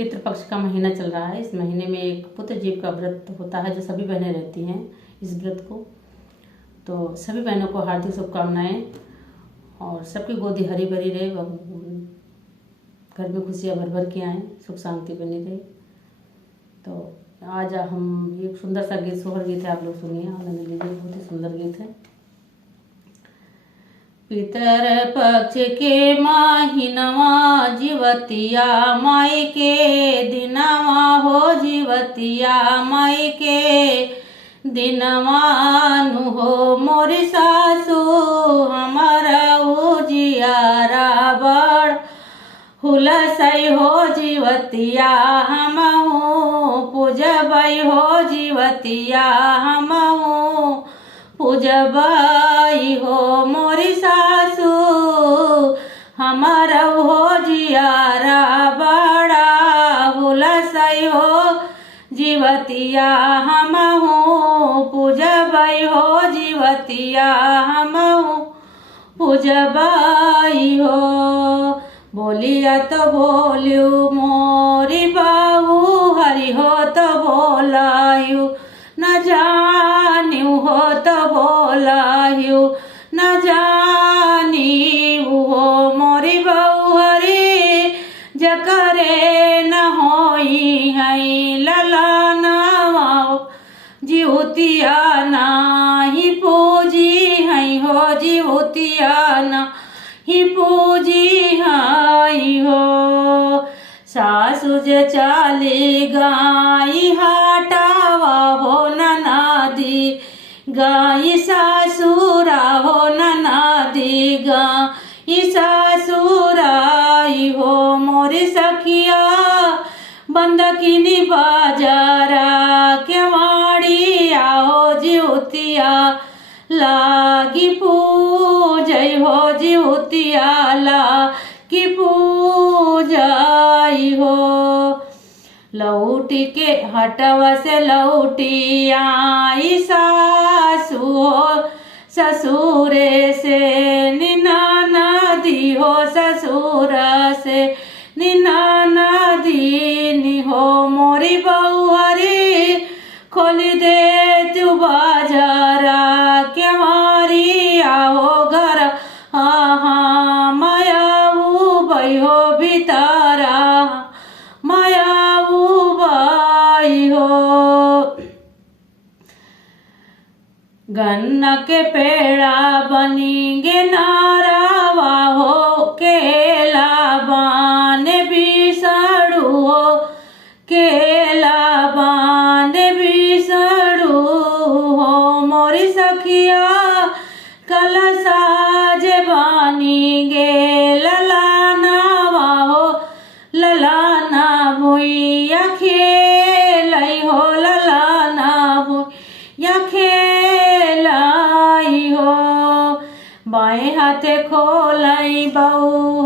पितृपक्ष का महीना चल रहा है। इस महीने में एक पुत्र जीव का व्रत होता है जो सभी बहनें रहती हैं इस व्रत को। तो सभी बहनों को हार्दिक शुभकामनाएं और सबकी गोदी हरी भरी रहे, घर में खुशियाँ भर भर के आएँ, सुख शांति बनी रहे। तो आज हम एक सुंदर सा गीत, सोहर गीत है, आप लोग सुनिए, आनंद लीजिए। बहुत ही सुंदर गीत है। पितर पक्ष के माहिनवा जीवतिया माई के दिनवा हो, जीवतिया माई के दिनवानु हो। मोरी सासू हमारा उजियारा बड़ हुलसई हो, जीवतिया हमहू पूजबई हो, जीवतिया हमहू पूजबई हो। मोरी सासू हमारा हो जियारा बड़ा हुलसई हो, जीवतिया हमहू पूजबई हो, जीवतिया हमहू पूजबई हो। बोलिया तो बोलियो मोरी बाबू, हरि हो तो बोलायु, न जानियो हो तो बोलायु, न जानियो हो। मोरी बाबू हरि जकरे न होई है ललनवा, जीवतिया नाही पूजी है हो, जीवतिया नाही पूजी हाई हो। सासु जे चाली गाई हटावा हो, ननादी गाई सासुरा हो, ननादी गाई सासुराई हो। मोरी सखिया बंदकिनी बाजारा केवाड़िया हो, जीवतिया लागी पूजई हो, जीवतिया लागी पूजई हो। लौटी के हटवा से लौटी आई सासू हो, ससुरे से निनानदी हो, ससुर से निनानदी हो। मोरी बहुअरी खोली दे तू बाजारा केवारी आओ घर, हाँ मायाऊ बई हो भीतरा, मायाऊ बई हो। गन्ना के पेड़ा बनीगे नारावा हो, केला बाने बिसड़ू हो, केला बाने बिसड़ू हो। मोरी सखिया कलसा जे बानी गे ललानावा हो, ललाना भुइया खेलई हो, ललाना भुइया खेलई हो। बाएं हाथे खोलई बहू